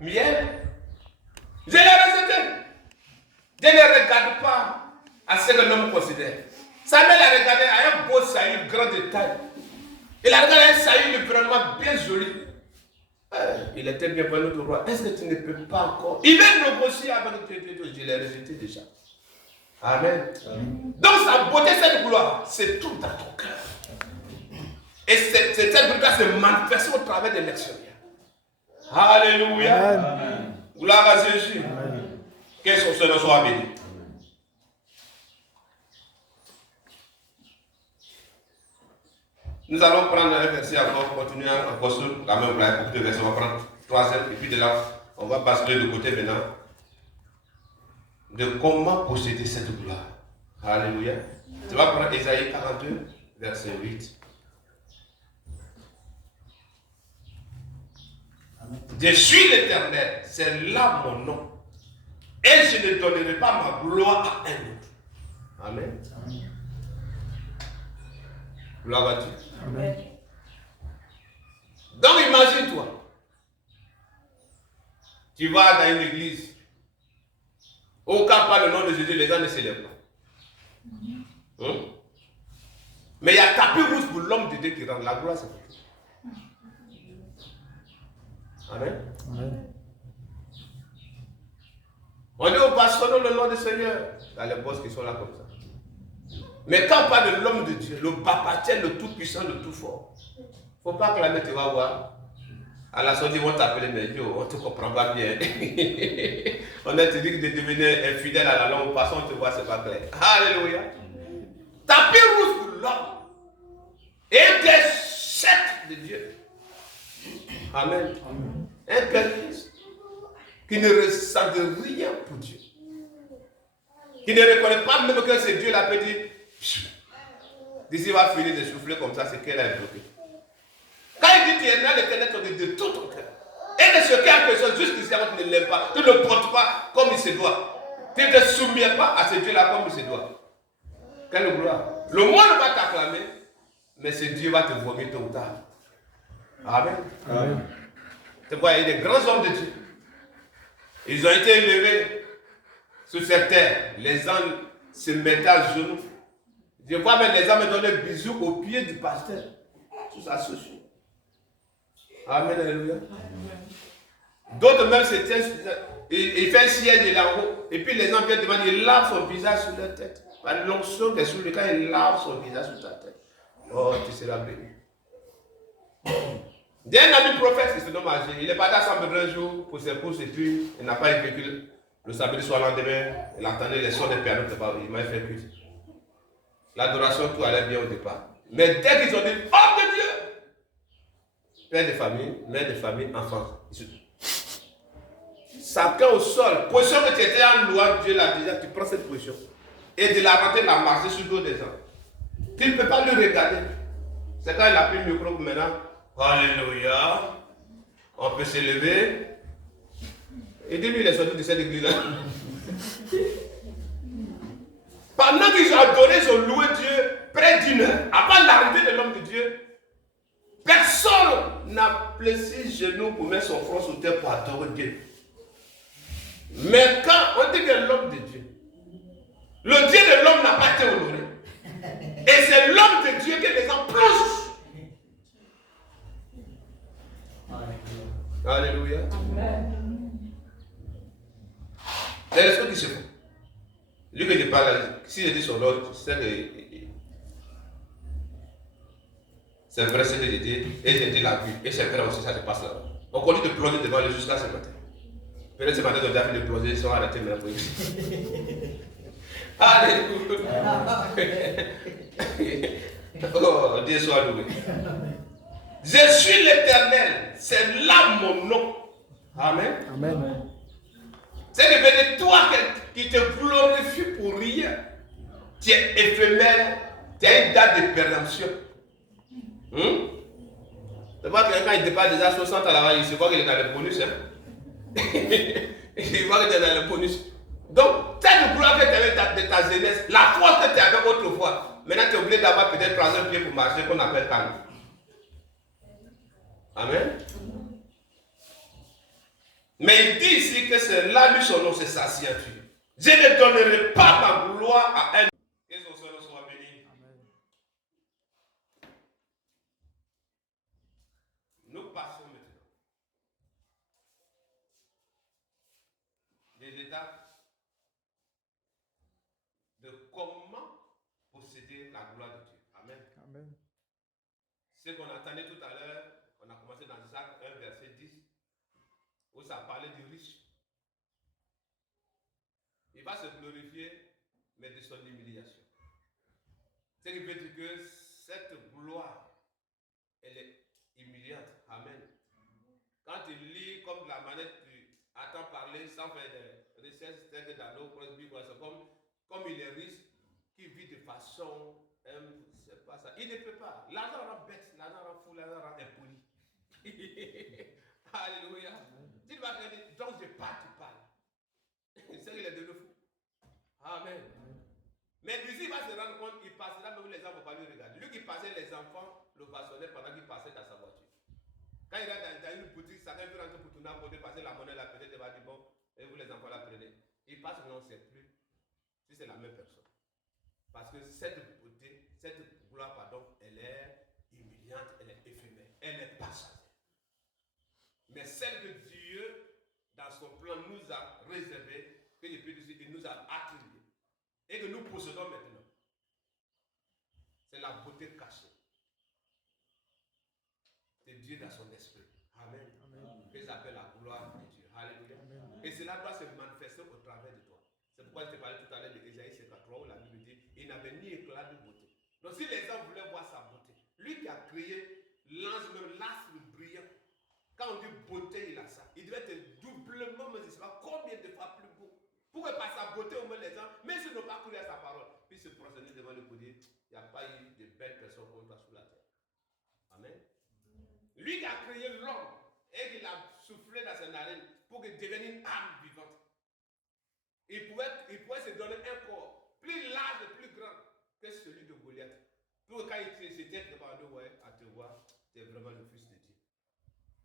miel. Je l'ai rejeté. Je ne regarde pas à ce que l'homme considère. Samuel a regardé à un beau saillie grand de taille. Il a regardé un saillie vraiment bien joli. Il était bien pour notre roi. Est-ce que tu ne peux pas encore? Il est négocié avec Dieu. Je l'ai rejeté déjà. Amen. Donc sa beauté, cette gloire, c'est tout dans ton cœur. Et cette gloire se manifeste au travers de l'extérieur. Alléluia. Amen. Gloire à Jésus. Que son nom soit béni. Nous allons prendre un verset encore, continuer encore sur la même place pour deux versets. On va prendre troisième, et puis de là, on va basculer de côté maintenant. De comment posséder cette gloire. Alléluia. Tu vas prendre Ésaïe 42, verset 8. Je suis l'Éternel, c'est là mon nom. Et je ne donnerai pas ma gloire à un autre. Amen. Gloire à Dieu. Amen. Donc imagine-toi. Tu vas dans une église. Au cas par le nom de Jésus, les gens ne célèbrent pas. Mais il y a tapis rouge pour l'homme de Dieu qui rend la gloire. Amen. Amen. On dit au pasteur le nom du Seigneur. Il y a les boss qui sont là comme ça. Mais quand on parle de l'homme de Dieu, le Papatel, le tout-puissant, le tout-fort, il ne faut pas clamer, tu vas voir. À la sortie, ils vont t'appeler, mais Dieu, on ne te comprend pas bien. On a dit que de devenir infidèle à la langue, passant, on te voit, ce n'est pas clair. Alléluia. Tapis rouge pour l'homme. Et des chèques de Dieu. Amen. Un cœur qui ne ressent rien pour Dieu. Qui ne reconnaît pas même que c'est Dieu l'a petit. D'ici il va finir de souffler comme ça, c'est qu'elle a bloqué. Quand il dit tu aimeras l'Éternel de tout ton cœur. Et de ce qui est en question, jusqu'ici avant tu ne l'aimes pas, tu ne le portes pas comme il se doit. Tu ne te soumets pas à ce Dieu-là comme il se doit. Quelle gloire. Le monde va t'acclamer, mais ce Dieu va te vomir tôt ou tard. Amen. Amen. Tu vois, il y a des grands hommes de Dieu. Ils ont été élevés sur cette terre. Les hommes se mettaient à genoux. Je vois même les hommes donner bisous aux pieds du pasteur. Tout ça se suit. Amen, alléluia. D'autres même se tiennent, il fait un siège, il est en haut. Et puis les gens viennent demander, il lave son visage sur leur tête. Par l'onction qui est sur le cas, il lave son visage sur ta tête. Oh, tu seras béni. Il y a un ami prophète qui se nomme âgé. Il est parti à Saint-Bédrin un jour pour ses courses et puis il n'a pas eu véhicule. Le samedi soir, le lendemain, il entendait les sons des pianos, il m'a fait cuire. L'adoration, tout allait bien au départ. Mais dès qu'ils ont dit, homme de Dieu, père de famille, mère de famille, enfant. Chacun au sol. Position que tu étais en louant Dieu là déjà, tu prends cette position. Et de la matin, la marcher sur le dos des gens. Tu ne peux pas lui regarder. C'est quand il a pris le micro maintenant. Alléluia. On peut s'élever. Et dis-lui, il est sorti de cette église-là. Pendant qu'ils ont adoré, ils ont loué Dieu près d'une heure. Avant l'arrivée de l'homme de Dieu, personne n'a placé genou pour mettre son front sur terre pour adorer Dieu. Mais quand on dit que l'homme de Dieu, le Dieu de l'homme n'a pas été honoré. Et c'est l'homme de Dieu que les gens plongent. Alléluia. C'est ce qui se fait. Lui que je parle, si je dis son nom, c'est que c'est vrai ce que j'ai dit, et j'ai dit la vie, et c'est vrai aussi, ça se passe là. On continue de plonger devant lui jusqu'à ce matin. Peut-être ce matin, on a déjà fait de plonger, ils sont arrêtés maintenant. Alléluia. Oh, Dieu soit loué. Je suis l'Éternel, c'est là mon nom. Amen. Amen. C'est devenu toi qui te glorifie pour rien. Tu es éphémère, tu as une date de péremption. Tu vois que quand il dépasse déjà 60 à la il se voit qu'il est dans le bonus. Il voit qu'il est dans le bonus. Donc, cette gloire que tu avais de ta jeunesse, la force que tu avais autrefois, maintenant tu es obligé d'avoir peut-être 3 pieds pour marcher qu'on appelle calme. Amen. Mais il dit ici que c'est là, lui, son nom, c'est sa signature. Je ne donnerai pas ma gloire à un. Que son nom soit béni. Nous passons maintenant des étapes de comment posséder la gloire de Dieu. Amen. Amen. Ce qu'on entendait tout à l'heure, on a commencé dans Jacques 1, verset 10, où ça parlait du riche. Il va se glorifier, mais de son humiliation. Ce qui veut dire que cette gloire, elle est humiliante. Amen. Quand tu lis comme la manette, tu attends parler sans faire des recherches, c'est que dans nos Bibles, c'est comme il est riche, qui vit de façon, c'est pas ça. Il ne peut pas. L'argent rend bête, l'argent rend fou, l'argent rend impoli. Alléluia. Tu vas te dire, donc je parle, tu parles. C'est qu'il est devenu fou. Amen. Mais d'ici, il va se rendre compte, il passera, même les gens ne vont pas lui regarder. Lui qui passait, les enfants le bastonnaient pendant qu'il passait dans sa voiture. Quand il est dans une boutique, ça vient rentrer pour tourner à côté, passer la monnaie, la peut-être, il va dire, bon, et vous les enfants la prenez. Il passe, mais on ne sait plus si c'est la même personne. Parce que cette beauté, cette gloire, pardon, elle est humiliante, elle est éphémère, elle n'est pas passagère. Mais celle que Dieu, dans son plan, nous a réservée, que je peux dire, il nous a attribuée, et que nous possédons maintenant. C'est la beauté cachée. C'est Dieu dans son esprit. Amen. Qu'ils appellent la gloire de Dieu. Alléluia. Amen. Et cela doit se manifester au travers de toi. C'est pourquoi je te parlais tout à l'heure de Ésaïe 53 où la Bible dit il n'avait ni éclat de beauté. Donc si les gens voulaient voir sa beauté, lui qui a créé l'astre brillant, quand on dit beauté, il a ça. Il devait être doublement, mais je ne sais pas combien de fois plus beau. Pour que par sa beauté, au moins les gens, même s'ils n'ont pas cru à sa parole, puis se prosterner devant le pour dire il n'y a pas eu de belles personnes comme toi sur la terre. Amen. Lui qui a créé l'homme et qui l'a soufflé dans ses narines pour qu'il devienne une âme vivante. Il pouvait se donner un corps plus large et plus grand que celui de Goliath. Pour que quand il s'était devant nous, ouais, à te voir, tu es vraiment le fils de Dieu.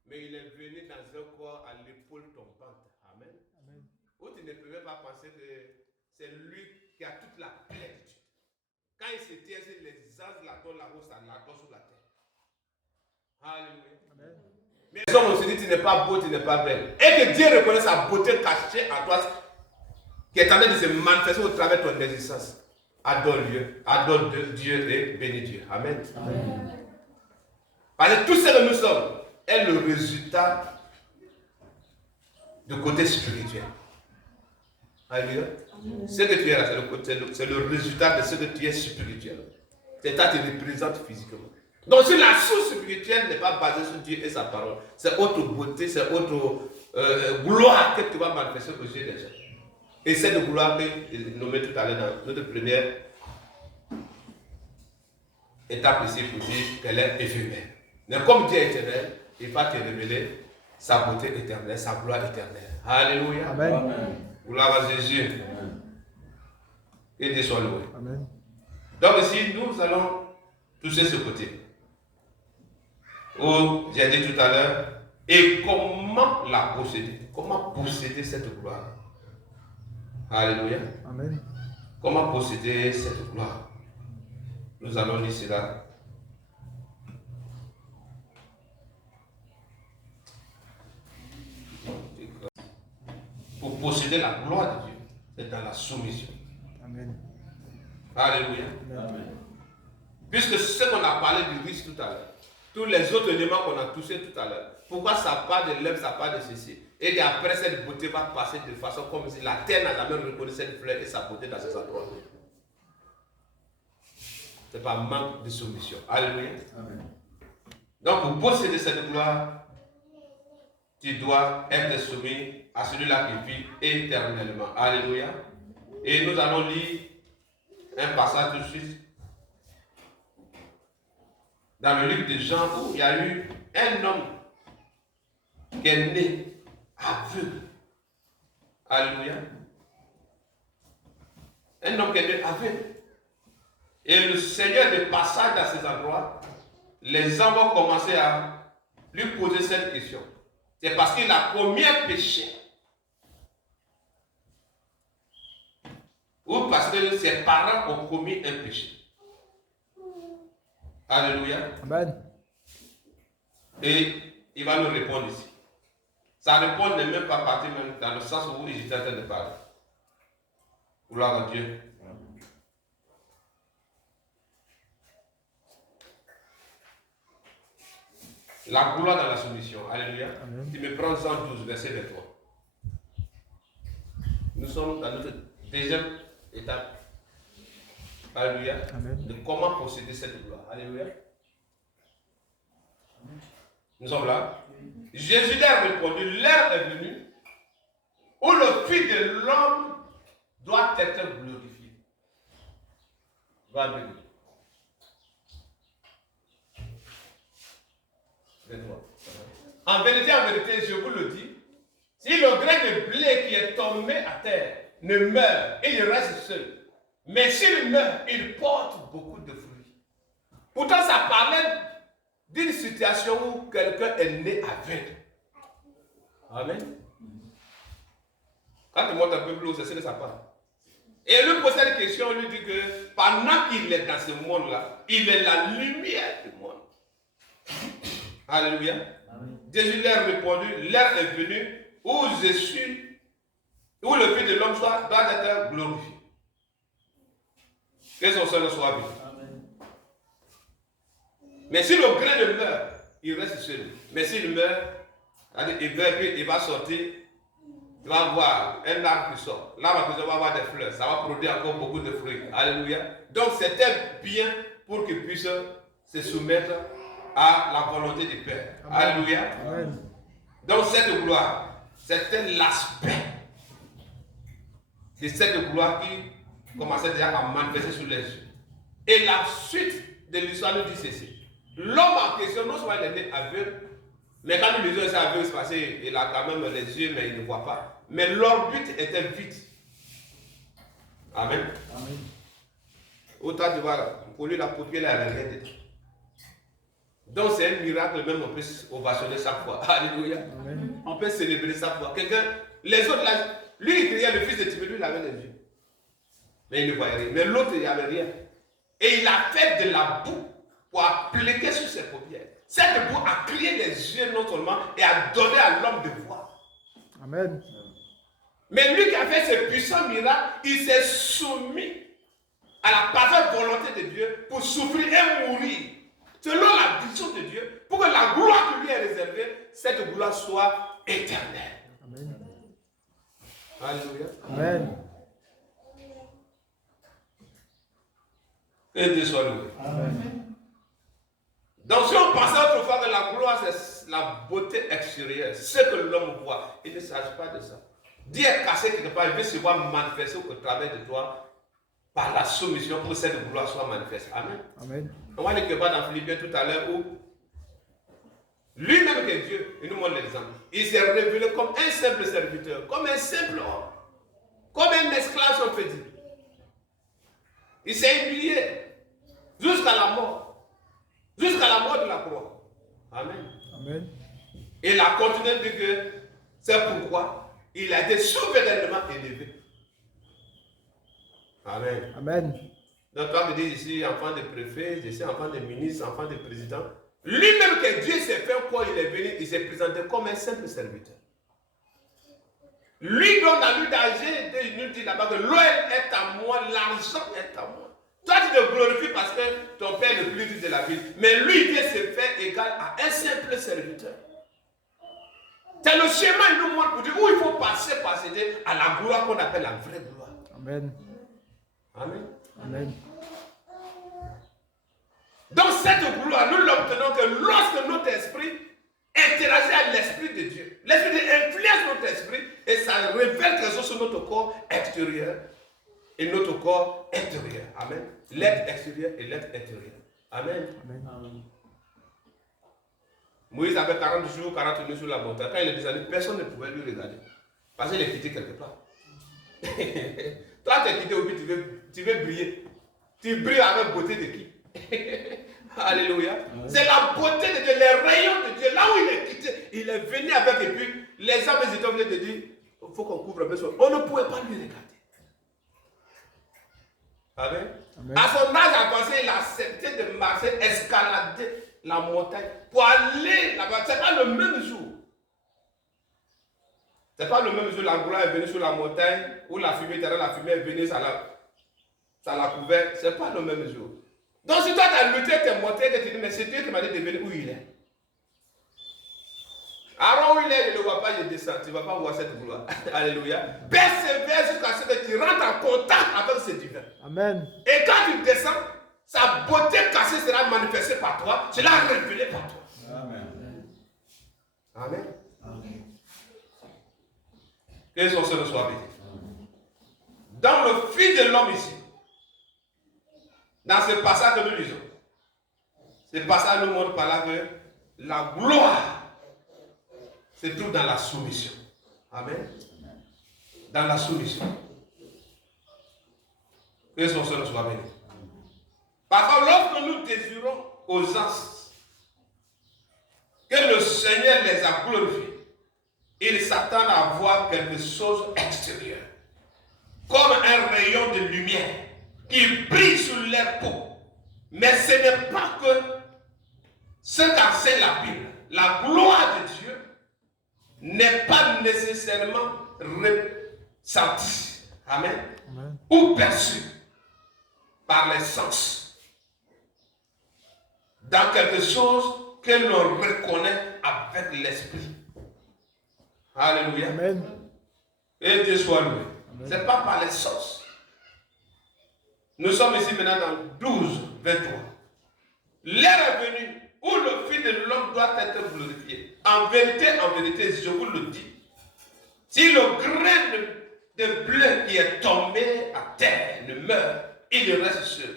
Mais il est venu dans un corps à l'épaule tombante. Amen. Amen. Où tu ne pouvais pas penser que c'est lui qui a toute la plénitude. Quand il se tient, les anges l'attendent là-haut, ça l'attend sur la terre. Alléluia. Amen. Mais les hommes se disent, tu n'es pas beau, tu n'es pas belle. Et que Dieu reconnaît sa beauté cachée en toi, qui est en train de se manifester au travers de ton existence. Adore Dieu et bénis Dieu. Amen. Amen. Parce que tout ce que nous sommes est le résultat du côté spirituel. Alléluia. Ce que tu es là, c'est le résultat de ce que tu es spirituel. C'est ça qui te représente physiquement. Donc si la source spirituelle n'est pas basée sur Dieu et sa parole, c'est autre beauté, c'est autre gloire que tu vas manifester aux yeux des gens. Et cette gloire que nous nommée tout à l'heure dans notre première étape ici pour dire qu'elle est éphémère. Mais comme Dieu est éternel, il va te révéler sa beauté éternelle, sa gloire éternelle. Alléluia. Amen. Amen. Gloire à Jésus. Amen. Et Dieu soit loué. Amen. Donc ici, nous allons toucher ce côté. Où j'ai dit tout à l'heure, et comment la posséder? Comment posséder cette gloire? Alléluia. Amen. Comment posséder cette gloire? Nous allons lire cela. Pour posséder la gloire de Dieu, c'est dans la soumission. Amen. Alléluia. Amen. Puisque ce qu'on a parlé du riche tout à l'heure, tous les autres éléments qu'on a touchés tout à l'heure, pourquoi ça part de l'œuvre, ça part de ceci? Et qu'après cette beauté va passer de façon comme si la terre n'a jamais reconnu cette fleur et sa beauté dans ses endroits. C'est pas manque de soumission. Alléluia. Amen. Donc pour posséder cette gloire, tu dois être soumis à celui-là qui vit éternellement. Alléluia. Et nous allons lire un passage tout de suite dans le livre de Jean où il y a eu un homme qui est né aveugle. Alléluia. Un homme qui est né aveugle. Et le Seigneur de passage dans ces endroits, les gens vont commencer à lui poser cette question. C'est parce qu'il a commis un péché. Ou parce que ses parents ont commis un péché. Alléluia. Amen. Et il va nous répondre ici. Sa réponse n'est même pas partie même dans le sens où il était en train de parler. Gloire à Dieu. La gloire dans la soumission. Alléluia. Amen. Tu me prends 112, verset 23. Nous sommes dans notre deuxième étape. Alléluia. Amen. De comment posséder cette gloire. Alléluia. Nous sommes là. Jésus leur répondu, l'heure est venue où le Fils de l'homme doit être glorifié. Va avec nous. En vérité, je vous le dis, si le grain de blé qui est tombé à terre ne meurt, il reste seul. Mais s'il meurt, il porte beaucoup de fruits. Pourtant, ça parlait d'une situation où quelqu'un est né aveugle. Amen. Quand tu montes un peu plus haut, c'est ce que ça parle. Et lui pose cette question, on lui dit que pendant qu'il est dans ce monde-là, il est la lumière du monde. Alléluia. Amen. Jésus leur a répondu, l'heure est venue où je suis, où le Fils de l'homme doit être glorifié. Que son Seigneur soit béni. Mais si le grain ne meurt, il reste seul. Mais s'il meurt, il va sortir, il va avoir un arbre qui sort. L'arbre qui sort va avoir des fleurs, ça va produire encore beaucoup de fruits. Alléluia. Donc c'était bien pour qu'il puisse se soumettre à la volonté du Père. Amen. Alléluia. Amen. Donc cette gloire, c'était l'aspect de cette gloire qui commençait déjà à manifester sous les yeux. Et la suite de l'histoire nous dit ceci. L'homme en question, non seulement il est né aveugle, mais quand nous lisons ça aveugle, c'est parce qu'il a quand même les yeux, mais il ne voit pas. Mais l'orbite était vide. Amen. Amen. Autant tu vois, pour lui, la paupière, elle avait rien dedans. Donc c'est un miracle, même on peut ovationner chaque fois. Alléluia. Amen. On peut célébrer chaque fois. Quelqu'un, les autres, là, lui il criait le fils de Timothée, lui il avait les yeux. Mais il ne voyait rien. Mais l'autre, il n'y avait rien. Et il a fait de la boue pour appliquer sur ses paupières. Cette boue a crié les yeux non seulement et a donné à l'homme de voir. Amen. Mais lui qui a fait ce puissant miracle, il s'est soumis à la parfaite volonté de Dieu pour souffrir et mourir. Selon la vision de Dieu, pour que la gloire qui lui est réservée, cette gloire soit éternelle. Amen. Alléluia. Amen. Que Dieu soit loué. Amen. Donc si on pensait autrefois que la gloire c'est la beauté extérieure, ce que l'homme voit, il ne s'agit pas de ça. Dieu est cassé quelque part, il veut se voir manifester au travers de toi par la soumission pour que cette gloire soit manifeste. Amen. Amen. On va aller quelque part dans Philippiens tout à l'heure où lui-même que Dieu, il nous montre l'exemple. Il s'est révélé comme un simple serviteur, comme un simple homme, comme un esclave si on peut dire. Il s'est humilié jusqu'à la mort. Jusqu'à la mort de la croix. Amen. Amen. Et il a continué de dire que c'est pourquoi il a été souverainement élevé. Amen. Amen. Donc toi tu dis ici, enfant de préfet, ici, enfant de ministre, enfant de président. Lui-même que Dieu s'est fait quand il est venu, il s'est présenté comme un simple serviteur. Lui dont la lutte d'âge, il nous dit là-bas que l'oil est à moi, l'argent est à moi. Toi, tu te glorifies parce que ton père est le plus riche de la ville. Mais lui, Dieu se fait égal à un simple serviteur. C'est le schéma, il nous montre pour dire où il faut passer pour accéder à la gloire qu'on appelle la vraie gloire. Amen. Amen. Amen. Donc cette gloire, nous l'obtenons que lorsque notre esprit interagit avec l'esprit de Dieu. L'esprit de Dieu influence notre esprit et ça révèle quelque chose sur notre corps extérieur. Et notre corps intérieur. Amen. L'être extérieur et l'être intérieur. Amen. Amen. Moïse avait 40 jours, 40 nuits sur la montagne. Quand il est descendu, personne ne pouvait lui regarder. Parce qu'il est quitté quelque part. Toi, tu es quitté au but, tu veux briller. Tu brilles avec beauté de qui? Alléluia. C'est la beauté de Dieu, les rayons de Dieu. Là où il est quitté, il est venu avec, et puis les hommes étaient venus de dire, il faut qu'on couvre un peu son. On ne pouvait pas lui regarder. Amen. Amen. À son âge avancé, il a accepté de marcher, escalader la montagne pour aller là-bas. Ce n'est pas le même jour. Ce n'est pas le même jour, la gloire est venue sur la montagne, où la fumée est venue, ça l'a couvert. Ce n'est pas le même jour. Donc si toi tu as lutté, tu es monté, tu te dis, mais c'est Dieu qui m'a dit de venir où il est. Aaron, où il est, je ne le vois pas, je descends. Tu ne vas pas voir cette gloire. Alléluia. Persévère jusqu'à ce que tu rentres en contact avec ce divin. Amen. Et quand tu descends, sa beauté cachée sera manifestée par toi, sera révélée par toi. Amen. Amen. Amen. Que son Seigneur soit béni. Dans le Fils de l'homme ici, dans ce passage que nous lisons, ce passage nous montre par là que la gloire se trouve dans la soumission. Amen. Dans la soumission. Que son Seigneur soit béni. Parfois, lorsque nous désirons aux anges que le Seigneur les a glorifiés, ils s'attendent à voir quelque chose extérieur, comme un rayon de lumière qui brille sur leur peau. Mais ce n'est pas que ce qu'enseigne la Bible. La gloire de Dieu n'est pas nécessairement ressentie, amen, amen, ou perçue par les sens, dans quelque chose que l'on reconnaît avec l'esprit. Alléluia. Amen. Et Dieu soit loué. Ce n'est pas par les sens. Nous sommes ici maintenant dans 12, 23. L'heure est venue où le Fils de l'homme doit être glorifié. En vérité, je vous le dis, si le grain de blé qui est tombé à terre ne meurt, il reste seul.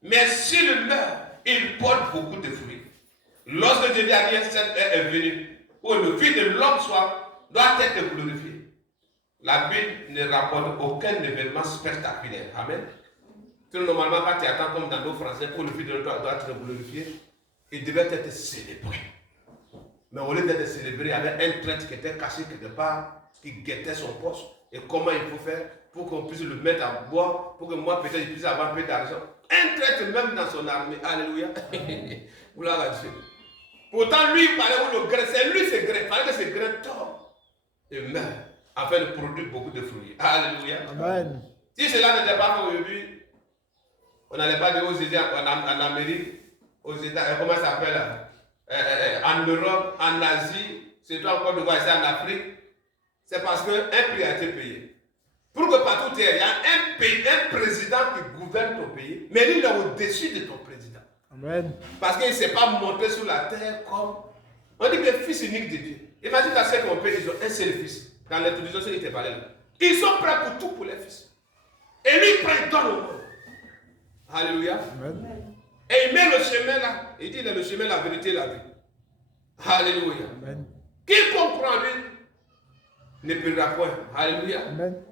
Mais s'il meurt, il porte beaucoup de fruits. Lorsque Dieu a dit cette heure est venue, où le Fils de l'homme doit être glorifié, la Bible ne rapporte aucun événement spectaculaire. Amen. Normalement, quand tu attends comme dans nos français, pour le Fils de l'homme doit être glorifié, il devait être célébré. Mais au lieu d'être célébré, il y avait un traître qui était caché quelque part, qui guettait son poste. Et comment il faut faire pour qu'on puisse le mettre à boire, pour que moi peut-être je puisse avoir un peu d'argent. Un traître même dans son armée. Alléluia. Gloire à Dieu. Pourtant, lui, il parlait où le grain, c'est lui ce grain. Il fallait que ce grain tombe et meurt, afin de produire beaucoup de fruits. Alléluia. Amen. Si cela n'était pas fait aujourd'hui, on n'allait pas dire aux États, en Amérique, aux États, comment ça s'appelle, en Europe, en Asie, c'est toi encore de voir ici en Afrique, c'est parce qu'un prix a été payé. Pour que partout il y a un président qui gouverne ton pays, mais lui il est au-dessus de ton président. Amen. Parce qu'il ne s'est pas montré sur la terre comme. On dit que fils unique de Dieu. Imagine qu'à ce qu'on peut, ils ont un seul fils. Dans l'introduction, il était parlé là. Ils sont prêts pour tout pour les fils. Et lui, il prend, il donne au monde. Alléluia. Amen. Et il met le chemin là. Il dit le chemin, la vérité, la vie. Alléluia. Amen. Qui comprend lui ne perdra point. Alléluia. Amen.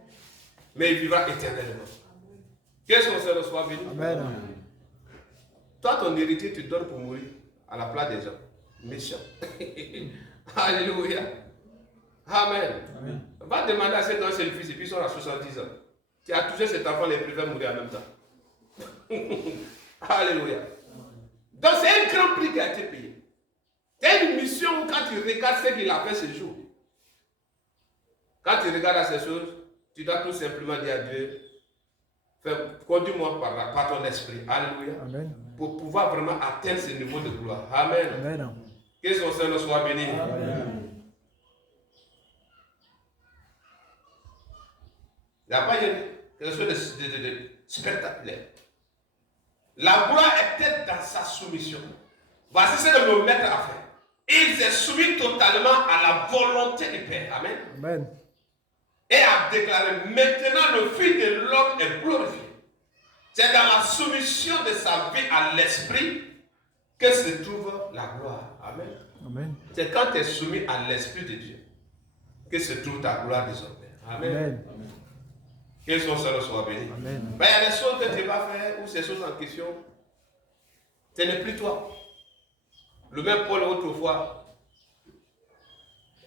Mais il vivra éternellement. Que son Seigneur soit béni. Amen. Toi, ton héritier, tu donnes pour mourir à la place des gens méchants. Alléluia. Amen. Amen. Va demander à cet ancien fils et puis ils sont à 70 ans. Tu as touché cet enfant, les privés mourir en même temps. Alléluia. Donc c'est un grand prix qui a été payé. C'est une mission où quand tu regardes ce qu'il a fait ce jour, quand tu regardes à ces choses, tu dois tout simplement dire à Dieu, conduis-moi par ton esprit. Alléluia. Amen. Pour pouvoir vraiment atteindre ce niveau de gloire. Amen. Amen. Que son Seigneur soit béni. Amen. Il n'y a pas quelque chose de spectaculaire. La gloire était dans sa soumission. Voici ce que le maître a fait. Il s'est soumis totalement à la volonté du Père. Amen. Amen. Et a déclaré, maintenant le Fils de l'homme est glorifié. C'est dans la soumission de sa vie à l'esprit que se trouve la gloire. Amen. Amen. C'est quand tu es soumis à l'esprit de Dieu que se trouve ta gloire désormais. Amen. Amen. Amen. Que son Seigneur soit béni. Amen. Ben, il y a des choses que tu vas faire ou ces choses en question. Ce n'est plus toi. Le même Paul autrefois,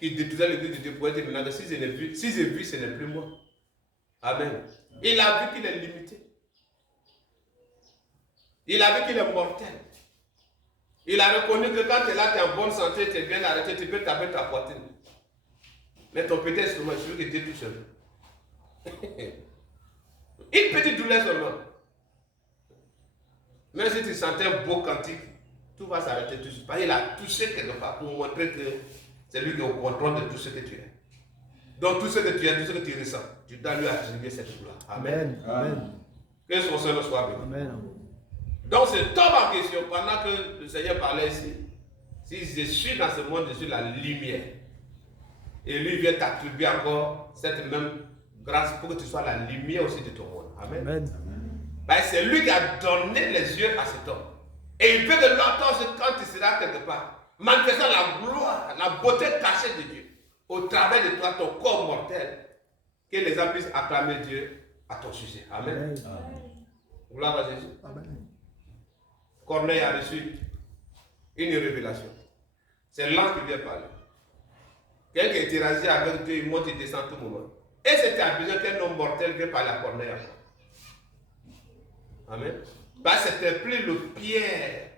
il détruisait l'église de Dieu pour être maintenant. Si j'ai vu, ce n'est plus moi. Amen. Il a vu qu'il est limité. Il a vu qu'il est mortel. Il a reconnu que quand tu es là, tu es en bonne santé, tu es bien arrêté, tu peux taper ta poitrine. Mais ton petit instrument, c'est celui qui était tout seul. Une petite douleur seulement. Même si tu sentais un beau cantique, tout va s'arrêter tout de suite. Il a touché quelque part pour montrer que c'est lui qui est au contrôle de tout ce que tu es. Donc tout ce que tu es, tout ce que tu ressens, tu dois lui attribuer cette gloire. Amen. Amen. Que son Seigneur soit béni. Amen. Donc cet homme en question, pendant que le Seigneur parlait ici, si je suis dans ce monde, je suis la lumière. Et lui vient t'attribuer encore cette même grâce pour que tu sois la lumière aussi de ton monde. Amen. Amen. Ben, c'est lui qui a donné les yeux à cet homme. Et il veut que l'autre, quand il sera quelque part, manifestant la gloire, la beauté cachée de Dieu, au travers de toi, ton corps mortel, que les hommes puissent acclamer Dieu à ton sujet. Amen. Amen. Gloire à Jésus. Amen. Corneille a reçu une révélation. C'est l'ange qui vient parler. Quelqu'un qui interagit avec Dieu, il monte, il descend tout le moment. Et c'était à besoin qu'un homme mortel vienne parler à Corneille encore. Amen. Bah, c'était plus le Pierre,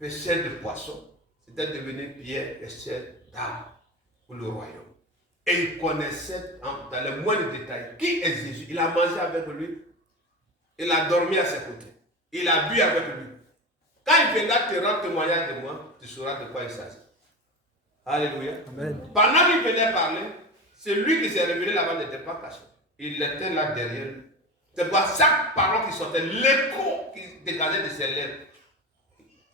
pêcheur de poissons. C'était devenu Pierre, pêcheur d'âme pour le royaume. Et il connaissait dans les moindres détails qui est Jésus. Il a mangé avec lui. Il a dormi à ses côtés. Il a bu avec lui. Quand il viendra te rendre témoignage de moi, tu sauras de quoi il s'agit. Alléluia. Amen. Pendant qu'il venait parler, c'est lui qui s'est révélé là-bas n'était pas caché. Il était là derrière. C'est pour chaque parole qui sortait, l'écho qui dégageait de ses lèvres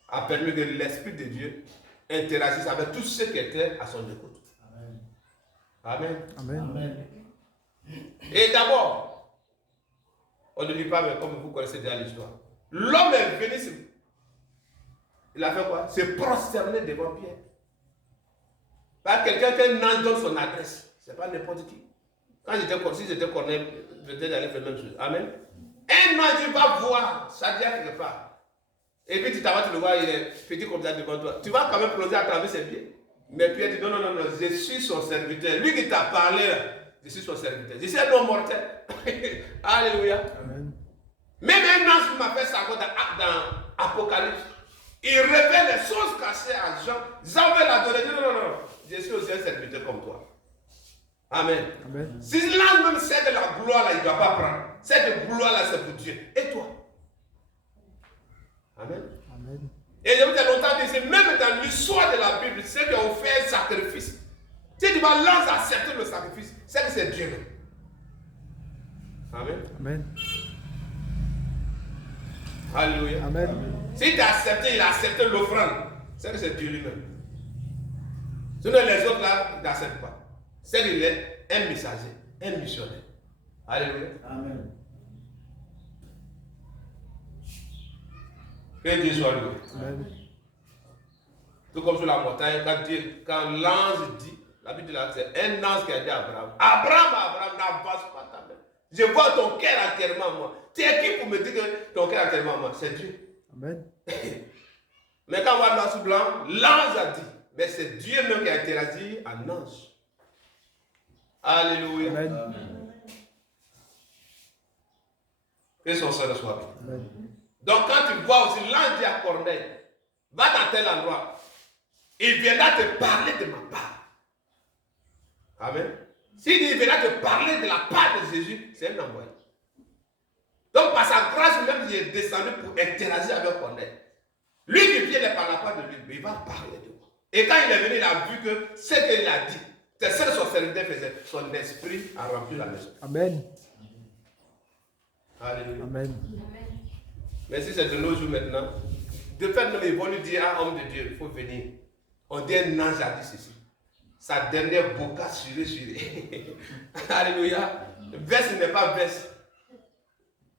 a permis que l'Esprit de Dieu interagisse avec tous ceux qui étaient à son écoute. Amen. Amen. Amen. Et d'abord, on ne dit pas, mais comme vous connaissez déjà l'histoire, l'homme est venu, il a fait quoi? Se prosterner devant Pierre. Pas quelqu'un qui n'en donne son adresse. Ce n'est pas n'importe qui. Quand j'étais Corneille, peut-être d'aller faire la même chose. Amen. Un ange va voir, ça dit quelque part. Et puis tu t'avances, tu le vois, il est petit comme ça devant toi. Tu vas quand même plonger à travers ses pieds. Mais Pierre dit non, je suis son serviteur. Lui qui t'a parlé, je suis son serviteur. Je suis un homme mortel. Alléluia. Amen. Même un ange m'a fait ça dans Apocalypse. Il révèle les choses cachées à Jean. Jean veut l'adorer. Non. Je suis aussi un serviteur comme toi. Amen. Amen. Si l'ange même sait de la gloire là, il ne doit pas prendre. Cette gloire là, c'est pour Dieu. Et toi? Amen. Amen. Et je vous ai longtemps dit, même dans l'histoire de la Bible, ceux qui ont fait un sacrifice, si tu vas l'ange accepter le sacrifice, c'est que c'est Dieu même. Amen. Amen. Alléluia. Amen. Si tu as accepté, il a accepté l'offrande, c'est que c'est Dieu lui-même. Sinon les autres là, ils n'acceptent pas. C'est qu'il est un messager, un missionnaire. Alléluia. Amen. Que Dieu soit loué. Amen. Tout comme sur la montagne, quand l'ange dit, la Bible là, c'est un ange qui a dit à Abraham, Abraham, n'avance pas ta main. Je vois ton cœur entièrement à moi. Tu es qui pour me dire que ton cœur entièrement à moi? C'est Dieu. Amen. Mais quand on voit l'ange blanc, l'ange a dit, mais c'est Dieu même qui a interagi en ange. Alléluia. Amen. Amen. Que son Seigneur soit béni. Donc quand tu vois aussi l'ange dit à Corneille, va dans tel endroit, il viendra te parler de ma part. Amen. S'il viendra te parler de la part de Jésus, c'est un envoyé. Donc par sa grâce même, il est descendu pour interagir avec Corneille. Lui qui vient par la part de lui, mais il va parler de moi. Et quand il est venu, il a vu que ce qu'il a dit, c'est ce que son serviteur faisait. Son esprit a rempli la maison. Amen. Alléluia. Amen. Mais si c'est de nos jours maintenant, de fait, ils vont lui dire à un homme de Dieu, il faut venir. On dit un ange a dit ceci. Sa dernière boca surée. Alléluia. Verse n'est pas verse.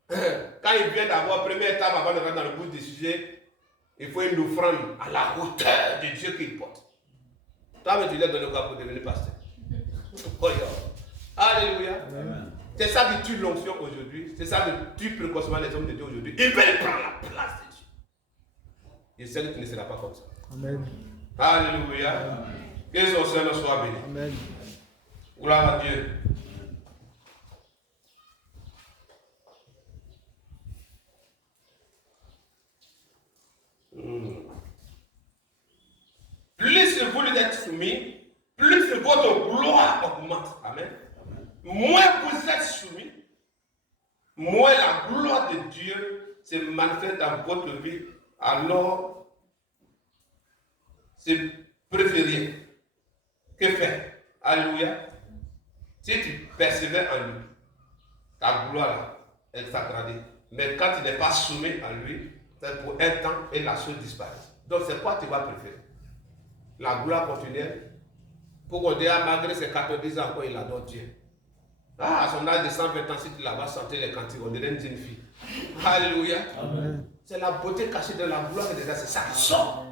Quand il vient d'avoir première étape avant de rentrer dans le bout du sujet, il faut une offrande à la hauteur de Dieu qu'il porte. Toi, mais tu l'as donné quoi pour devenir pasteur? Oh, alléluia. Amen. C'est ça qui tue l'onction aujourd'hui. C'est ça qui tue précocement les hommes de Dieu aujourd'hui. Ils veulent prendre la place de Dieu. Je sais que tu ne seras pas comme ça. Amen. Alléluia. Que son Seigneur soit béni. Amen. Gloire à Dieu. Plus vous êtes soumis, plus votre gloire augmente. Amen. Moins vous êtes soumis, moins la gloire de Dieu se manifeste dans votre vie. Alors, c'est préféré. Que faire? Alléluia. Si tu persévères en lui, ta gloire, elle s'agrandit. Mais quand tu n'es pas soumis à lui, c'est pour un temps et la chose disparaît. Donc, c'est quoi tu vas préférer? La gloire continuelle. Pour qu'on dise, malgré ses 90 ans, encore il adore Dieu. Ah, à son âge de 120 ans, si tu la vas chanter les cantiques, on dirait une jeune fille. Alléluia. Amen. C'est la beauté cachée de la gloire de Dieu, c'est ça qui sort.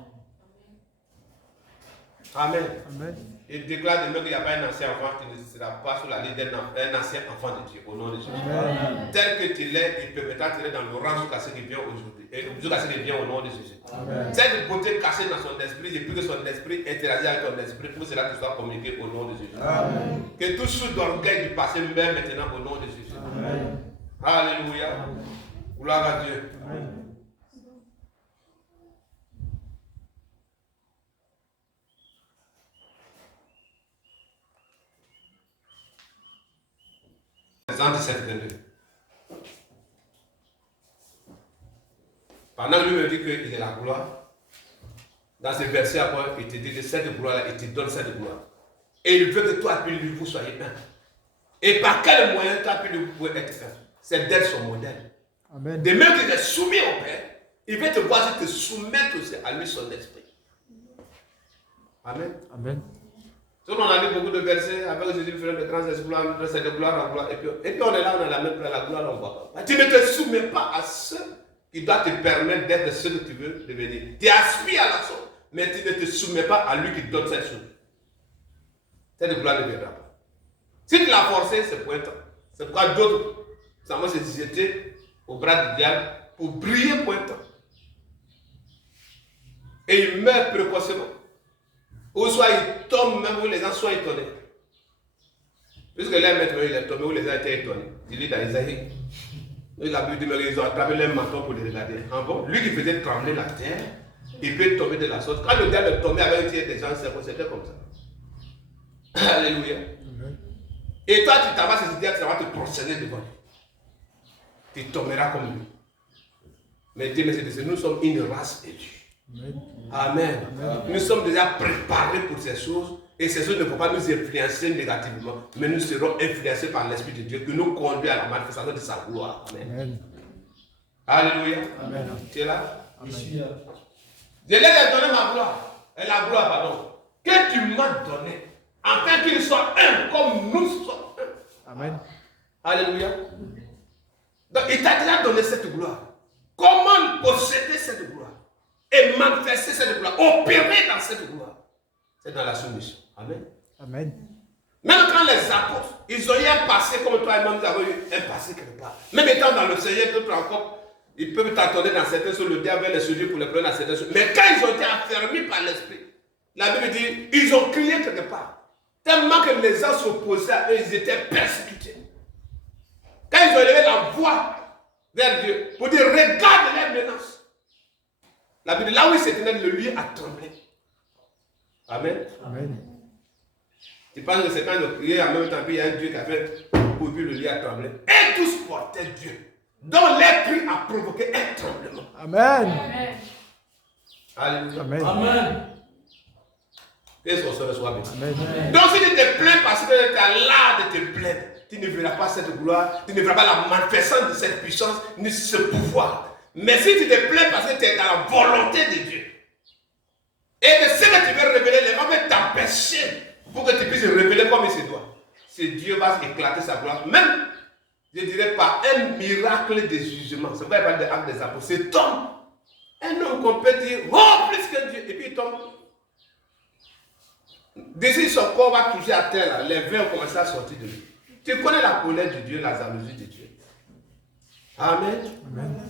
Amen. Amen. Il déclare demain qu'il n'y a pas un ancien enfant qui ne sera pas sous la ligne d'un ancien enfant de Dieu, au nom de Jésus. Amen. Tel que tu l'es, il peut t'attirer dans le rang jusqu'à ce qu'il vienne aujourd'hui. Et jusqu'à ce qu'il vienne au nom de Jésus. Amen. Cette beauté cachée dans son esprit, depuis que son esprit interagit avec ton esprit, pour cela que tu sois communiqué au nom de Jésus. Amen. Que tout souffle d'orgueil du passé meurt maintenant au nom de Jésus. Amen. Alléluia. Gloire à Dieu. Amen. Jean 17, 22. Pendant que lui me dit qu'il est la gloire, dans ce verset après, il te dit que cette gloire-là, il te donne cette gloire. Et il veut que toi et lui, vous soyez un. Et par quel moyen toi et lui, vous pouvez être un? C'est d'être son modèle. Amen. De même qu'il est soumis au Père, il veut te voir te soumettre aussi à lui son esprit. Amen. Amen. Donc on a lu beaucoup de versets avec Jésus faisant de grands exploits, de gloire en gloire. Et puis on est là, on a la même place, la gloire, on voit pas. Tu ne te soumets pas à ceux qui doivent te permettre d'être ce que tu veux devenir. Tu aspires à la chose, mais tu ne te soumets pas à lui qui donne cette chose. Cette gloire ne viendra pas. Si tu l'as forcé, c'est pour un temps. C'est pourquoi d'autres, ça va se jeter au bras du diable pour briller pour un temps. Et ils meurent précocement. Ou soit ils tombent même où les gens soient étonnés. Puisque là maintenant il est tombé où les gens étaient étonnés. Il lit dans Isaïe. Il a dit qu'ils ont attrapé leur menton pour les regarder. Ah bon? Lui qui faisait trembler la terre, il peut tomber de la sorte. Quand le diable est tombé avec un tiers des gens, c'était comme ça. Alléluia. Et toi tu t'avances et tu dis, ça va te procéder devant lui. Tu tomberas comme lui. Mais Dieu, nous sommes une race élue. Amen. Amen. Nous sommes déjà préparés pour ces choses et ces choses ne vont pas nous influencer négativement, mais nous serons influencés par l'Esprit de Dieu qui nous conduit à la manifestation de sa gloire. Amen. Amen. Alléluia. Amen. Tu es là? Amen. Je l'ai donné ma gloire, et la gloire, pardon, que tu m'as donné, afin qu'ils soient un comme nous sommes un. Amen. Alléluia. Donc il t'a déjà donné cette gloire. Comment posséder cette gloire? Et manifester cette gloire, opérer dans cette gloire, c'est dans la soumission. Amen. Amen. Même quand les apôtres, ils ont eu un passé comme toi et moi, nous avons eu un passé quelque part. Même étant dans le Seigneur, d'autres encore, ils peuvent t'attendre dans certaines choses, le diable les sujets pour les prendre dans certaines choses. Mais quand ils ont été affermis par l'Esprit, la Bible dit, ils ont crié quelque part. Tellement que les gens s'opposaient à eux, ils étaient persécutés. Quand ils ont élevé la voix vers Dieu, pour dire, regarde les menaces. La Bible, là où il s'est tenu, le lieu a tremblé. Amen. Amen. Tu penses que c'est quand on criait en même temps, puis il y a un Dieu qui a fait pour lui, le lieu a tremblé. Et tous portaient Dieu, dont les cris a provoqué un tremblement. Amen. Amen. Alléluia. Amen. Amen. Que son Seigneur soit béni. Amen. Donc si tu te plains parce que tu as l'art de te plaindre, tu ne verras pas cette gloire, tu ne verras pas la manifestation de cette puissance, ni ce pouvoir. Mais si tu te plains parce que tu es dans la volonté de Dieu, et que ce que tu veux révéler, les gens veulent t'empêcher pour que tu puisses révéler comme il se doit, c'est Dieu va éclater sa gloire. Même, je dirais, par un miracle de jugement. C'est pourquoi il parle de l'acte des apôtres. C'est homme. Un homme qu'on peut dire, oh, plus que Dieu. Et puis il tombe. D'ici son corps va toucher à terre, là, les veins ont commencé à sortir de lui. Tu connais la colère de Dieu, la jalousie de Dieu. Amen. Amen.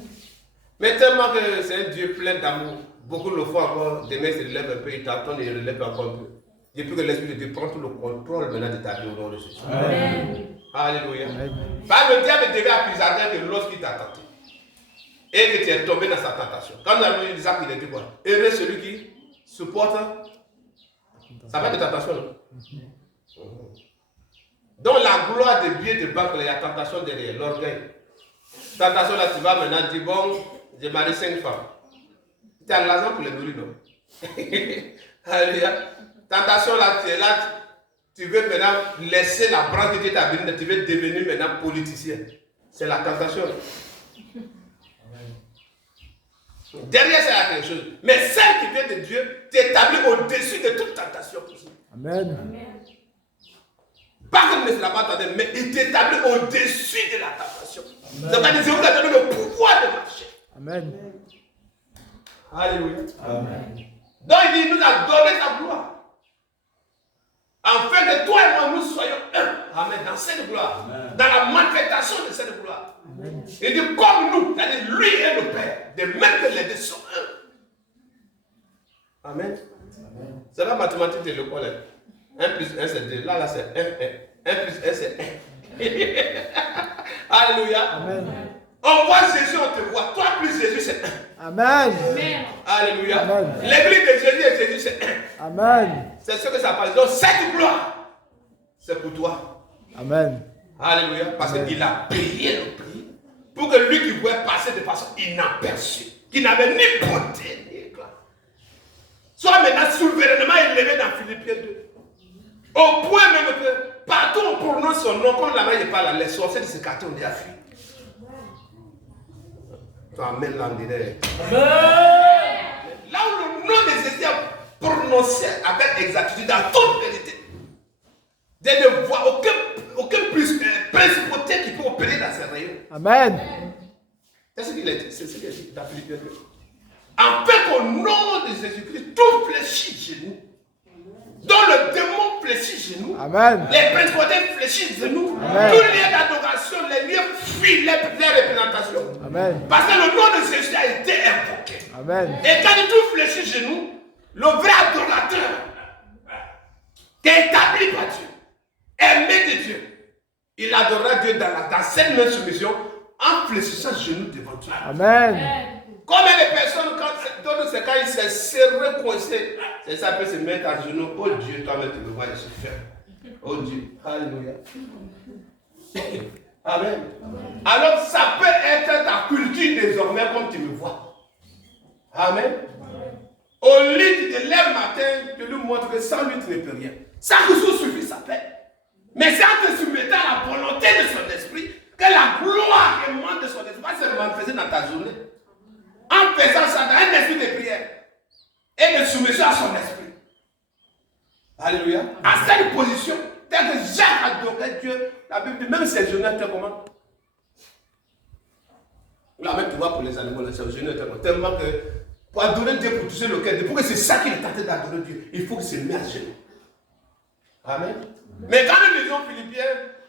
Mais tellement que c'est un Dieu plein d'amour, beaucoup le font encore, demain se relève un peu, il t'attend et il relève encore un peu. Depuis que l'Esprit de Dieu prend tout le contrôle maintenant de ta vie au nom de Jésus. Amen. Alléluia. Par le diable devait accusateur que lorsqu'il t'a tenté et que tu es tombé dans sa tentation. Quand nous avons lu Isaac, il a dit quoi? Heureux celui qui supporte. Ça va être tentation, non? Donc la gloire de Dieu te bat, il y a tentation derrière, l'orgueil. Tentation là, tu vas maintenant dire, bon, j'ai marié 5 femmes. Tu as l'argent pour les nourrir, non? Alléluia. Tentation là, tu es là, tu veux maintenant laisser la branche que Dieu t'a bénie, tu veux devenir maintenant politicien. C'est la tentation. Derrière, c'est quelque chose. Mais celle qui vient de Dieu t'établit au-dessus de toute tentation possible. Amen. Pas comme ne l'a pas entendu, mais il t'établit au-dessus de la tentation. C'est-à-dire que vous a donné le pouvoir de marcher. Amen. Alléluia. Amen. Donc il dit, il nous a donné sa gloire. Afin que toi et moi nous soyons un. Amen. Dans cette gloire. Amen. Dans la manifestation de cette gloire. Amen. Il dit comme nous, c'est-à-dire lui et le Père, de même que les deux sont un. Amen. Amen. C'est la mathématique de l'école. 1 plus 1 c'est 2. Là c'est 1. 1 plus 1 c'est 1. Alléluia. Amen. On voit Jésus, on te voit. Toi plus Jésus c'est 1. Amen. Amen. Alléluia. Amen. L'église de Jésus et Jésus c'est 1. Amen. C'est ce que ça parle. Donc cette gloire, c'est pour toi. Amen. Alléluia. Parce qu'il a payé le prix pour que lui qui pouvait passer de façon inaperçue, qui n'avait ni beauté ni éclat, soit maintenant souverainement élevé dans Philippiens 2. Au point même que partout on prononce son nom, comme la main n'est pas là, les sorciers de ce quartier on dit à fuir. Amen. Là où le nom de Jésus est prononcé avec exactitude, dans toute vérité, de ne voir aucun principauté qui peut opérer dans ses rayons. Amen. C'est ce qu'il a dit. C'est ce qu'il a dit dans Philippiens 2. En fait, au nom de Jésus-Christ, tout fléchit chez nous. Dont le démon fléchit chez nous. Amen. Les principautés fléchissent chez nous. Amen. Tous les lieux d'adoration, les lieux fuient les représentations. Amen. Parce que le nom de Jésus a été invoqué. Amen. Et quand tout fléchit chez nous, le vrai adorateur qui est établi par Dieu, aimé de Dieu, il adorera Dieu dans cette même soumission en fléchissant genoux devant Dieu. Amen. Combien de personnes, quand ils se serrent coincés, c'est ça peut se mettre à genoux. Oh Dieu, toi-même tu me vois, je suis ferme. Oh Dieu, alléluia. Amen. Alors ça peut être ta culture désormais comme tu me vois. Amen. Au lit, tu te lèves matin, tu lui montres que sans lui tu ne peux rien. Ça vous suffit, ça fait. Mais c'est en te soumettant à la volonté de son esprit que la gloire émane de son esprit va se manifester dans ta journée. En faisant ça dans un esprit de prière et de soumission à son esprit. Alléluia. À cette position, tel que Jacques adorait Dieu, la Bible dit même ses genoux étaient comment? Là même tu vois pour les animaux, ses genoux étaient comment? Tellement que pour adorer Dieu, pour toucher le cœur, pour que c'est ça qu'il est en train d'adorer Dieu, il faut qu'il se mette à genoux. Amen. Mais quand nous lisons Philippiens,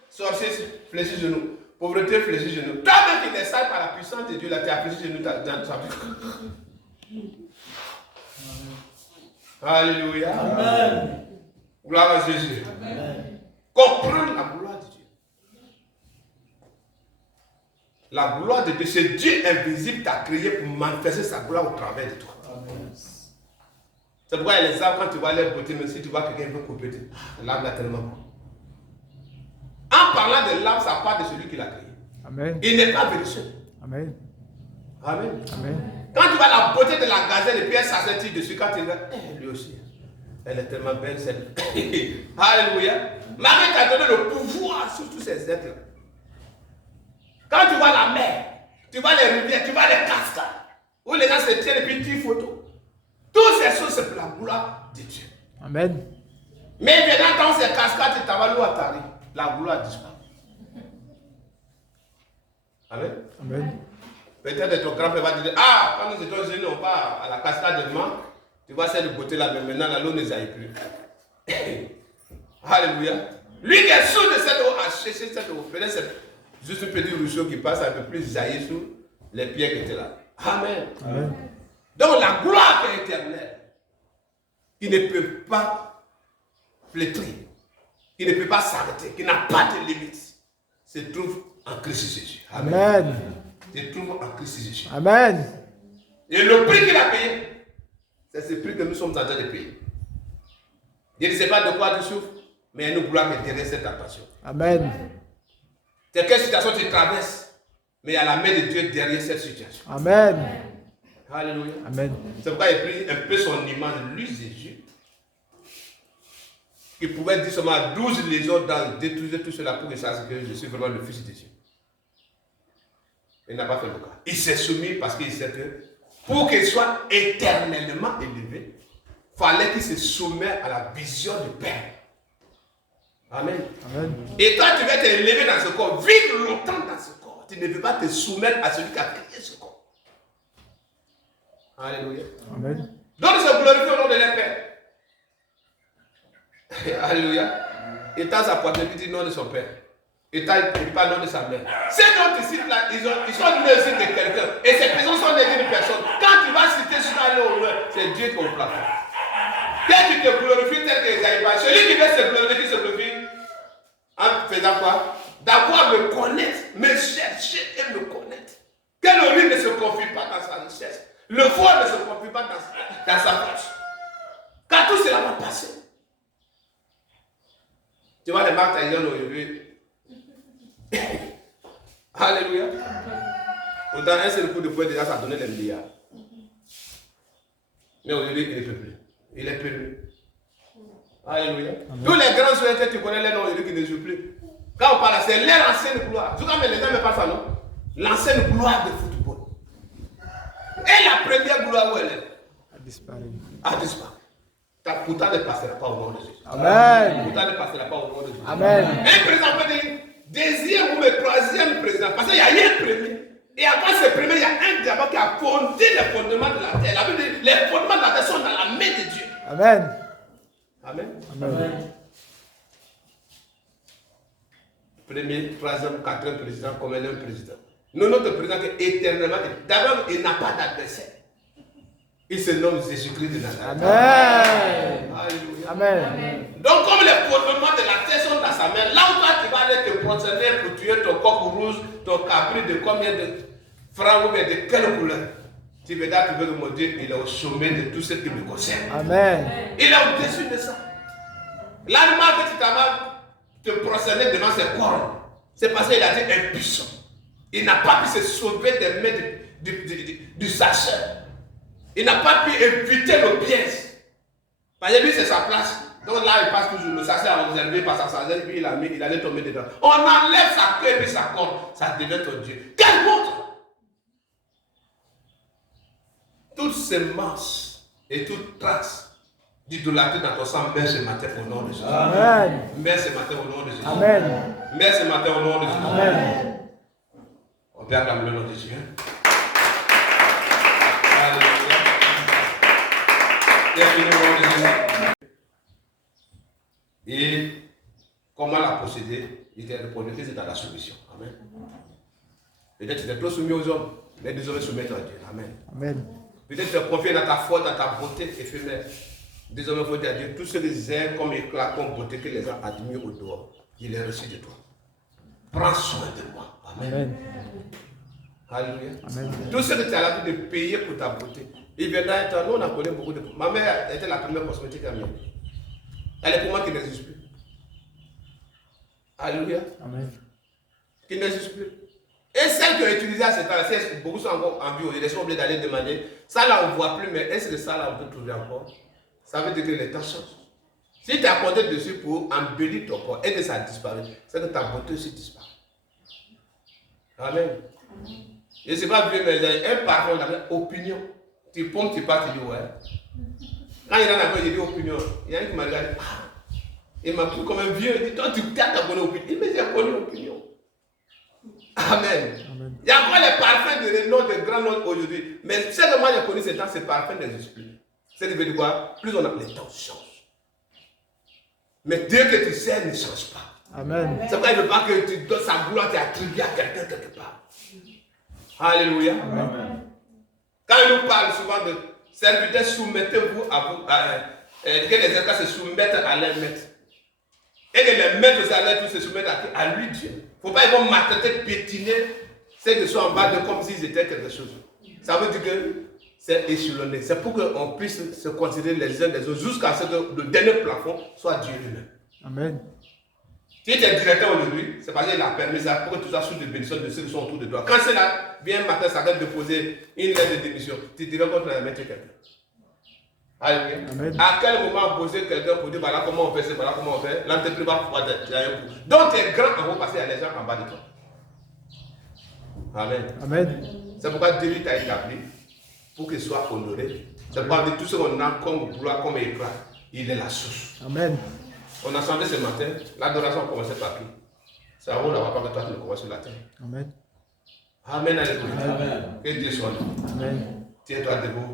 sorcier, fléchis genoux. Pauvreté, fléchis genoux. Toi-même qui es sale par la puissance de Dieu, là, tu as fléchi genoux dans ta vie. Alléluia. Amen. Gloire à Jésus. Amen. Comprendre la gloire de Dieu. La gloire de Dieu, c'est Dieu invisible qui t'a créé pour manifester sa gloire au travers de toi. Amen. C'est pourquoi les arbres, quand tu vois leur beauté, même si tu vois quelqu'un veut couper, l'arbre est tellement beau. En parlant de l'arbre, ça part de celui qui l'a créé. Amen. Il n'est pas vérifié. Amen. Amen. Amen. Quand tu vois la beauté de la gazelle et puis elle s'assoit dessus, quand tu regardes, lui aussi, elle est tellement belle, celle. Alléluia. Marie t'a donné le pouvoir sur tous ces êtres-là. Quand tu vois la mer, tu vois les rivières, tu vois les cascades, où les gens se tiennent et puis tu photos. Toutes ces choses, c'est pour la gloire de Dieu. Amen. Mais maintenant, dans ces cascades, tu t'as l'eau à Tari. La gloire disparaît. Amen. Amen. Peut-être ton grand-père va te dire, ah, quand nous étions jeunes, on part à la cascade de Mans, tu vois cette beauté là, mais maintenant l'eau ne jaillit plus. Alléluia. Lui qui est sûr de cette eau, a cherché cette eau. Peut-être c'est juste un petit ruisseau qui passe un peu plus jaillir sur les pierres qui étaient là. Amen. Amen. Donc la gloire qui est éternelle, qui ne peut pas flétrir, qui ne peut pas s'arrêter, qui n'a pas de limite, se trouve en Christ Jésus. Amen. Se trouve en Christ Jésus. Amen. Et le prix qu'il a payé, c'est ce prix que nous sommes en train de payer. Je ne sais pas de quoi tu souffres, mais il y a une gloire qui est derrière cette tentation. Amen. C'est quelle situation tu traverses, mais il y a la main de Dieu derrière cette situation. Amen. Alléluia. Amen. C'est pourquoi il a pris un peu son image, lui Jésus, qui pouvait dire seulement à 12 les autres dans détruire tout cela pour que ça sache que je suis vraiment le Fils de Dieu. Il n'a pas fait le cas. Il s'est soumis parce qu'il sait que pour qu'il soit éternellement élevé, il fallait qu'il se soumette à la vision du Père. Amen. Amen. Et toi, tu vas t'élever dans ce corps, vivre longtemps dans ce corps. Tu ne peux pas te soumettre à celui qui a créé ce corps. Alléluia. Amen. Donc, il se glorifie au nom de leur Père. Alléluia. Il t'a sa poitrine, il dit nom de son Père. Il dit pas nom de sa mère. Ces noms tu cites là, ils sont venus aussi de quelqu'un. Et ces personnes sont des d'une personne. Quand tu vas citer cela là, c'est Dieu qui au plafond. Tel tu te glorifies tel que Isaïe parle. Celui qui veut se glorifier, qui se glorifie en faisant quoi? D'avoir me connaître, me chercher et me connaître. Que le riche ne se confie pas dans sa richesse. Le fort ne se confie pas dans sa force. Car tout cela va passer. Tu vois les marques taillées aujourd'hui. Alléluia. Autant un seul coup de poing déjà ça donnait les milliards. Mais aujourd'hui il ne peut plus. Il est perdu. Alléluia. Tous les grands soeurs que tu connais les noms aujourd'hui qui ne jouent plus. Quand on parle, c'est leur ancienne gloire. Tout comme les gens ne parlent ça, non? L'ancienne gloire de football. Et la première gloire où elle est? A disparu. A disparu. Ta pourtant ne passera pas au nom de Jésus. Amen. Pourtant ne passera pas au nom de Jésus. Amen. Un président peut dire deuxième ou le troisième président. Parce qu'il y a un premier. Et avant ce premier, il y a un diable qui a fondé les fondements de la terre. La Bible dit les fondements de la terre sont dans la main de Dieu. Amen. Amen. Amen. Premier, troisième, quatrième président, comme un président. Nous, notre président qui est éternellement. D'abord, il n'a pas d'adversaire. Il se nomme Jésus-Christ de Nazareth. Amen. Alléluia. Amen. Donc, comme les fondements de la terre sont dans sa main, là où toi tu vas aller te prosterner pour tuer ton coq rouge, ton cabri de combien de francs ou bien de quelle couleur, tu verras trouver que mon Dieu, il est au sommet de tout ce qui me concerne. Amen. Il est au-dessus de ça. L'animal que tu t'as te prosterner devant ses cornes, c'est parce qu'il a été impuissant. Il n'a pas pu se sauver des mains du sachet. Il n'a pas pu éviter le piège. Parce que lui, c'est sa place. Donc là, il passe toujours. Le sachet a observé par sa sagesse, puis il allait tomber dedans. On enlève sa queue et sa corde. Ça devient ton Dieu. Quel montre? Toutes ces masses et toutes traces d'idolâtrie dans ton sang, mets ce matin au nom de Jésus. Amen. Mets ce matin au nom de Jésus. Amen. Mets ce matin au nom de Jésus. Amen. On peut acclamer le nom de Jésus. Et comment la procéder? Il était répondu que c'est dans la soumission. Amen. Peut-être que tu es trop soumis aux hommes, mais désormais soumettre à Dieu. Amen. Amen. Peut-être que tu es confié dans ta foi, dans ta beauté éphémère. Désormais, il faut dire à Dieu, tout ce que j'ai comme éclat, comme beauté que les gens admirent au dehors, il est reçu de toi. Prends soin de moi. Amen. Amen. Alléluia. Amen. Tout ce que tu as l'habitude de payer pour ta beauté, il viendra être. Nous, on a connu beaucoup de. Ma mère était la première cosmétique à moi. Elle est pour moi qui n'existe plus. Alléluia. Amen. Qui n'existe plus. Et celle qui a utilisé à ce temps-là, beaucoup sont encore en bio, ils sont obligés d'aller demander. Ça là, on ne voit plus, mais est-ce que ça là, on peut trouver encore? Ça veut dire que les temps changent. Si tu as compté dessus pour embellir ton corps et que ça disparaît, c'est que ta beauté aussi disparaît. Amen. Je ne sais pas vieux, mais un parfum, on appelle opinion. Tu pompes, tu pars, tu dis ouais. Quand il y en a un peu, il dit opinion. Il y a un qui m'a regardé. Il m'a pris comme un vieux. Il dit, toi, tu as ta bonne opinion. Il me dit, j'ai connu opinion. Amen. Amen. Il y a encore les parfums de noms, de grands noms aujourd'hui. Mais ce que moi j'ai connu ces temps, c'est parfum des esprits. C'est qui veut dire quoi? Plus on a les temps changent. Mais Dieu que tu sais ne change pas. Amen. C'est pourquoi il ne veut pas que tu donnes sa gloire, tu attribues à quelqu'un quelque part. Alléluia. Amen. Quand il nous parle souvent de serviteurs, soumettez-vous à vous, que les esclaves se soumettent à leur maître. Et que les maîtres allaient tous se soumettre à lui, Dieu. Il ne faut pas ils vont maltraiter, piétiner ceux qui sont en bas de comme s'ils étaient quelque chose. Ça veut dire que c'est échelonné. C'est pour qu'on puisse se considérer les uns les autres jusqu'à ce que le dernier plafond soit Dieu lui-même. Amen. Si tu es directeur aujourd'hui, c'est parce qu'il a permis ça pour que tu sois sous les bénédictions de ceux qui sont autour de toi. Quand cela vient un matin, ça va déposer une lettre de démission, tu te rends compte de mettre quelqu'un. Alléluia. À quel moment poser quelqu'un pour dire voilà comment on fait ça, voilà comment on fait, l'entreprise va pouvoir te un coup. Donc tu es grand en haut parce qu'il y a les gens en bas de toi. Amen. Amen. C'est pourquoi Dieu t'a établi pour qu'il soit honoré. C'est pourquoi de tout ce qu'on a comme gloire, comme éclat, il est la source. Amen. On a chanté ce matin, l'adoration a commencé par qui? C'est à vous d'avoir pas que toi tu le commences sur la terre. Amen. Amen. Alléluia. Amen. Que Dieu soit là. Amen. Tiens-toi debout.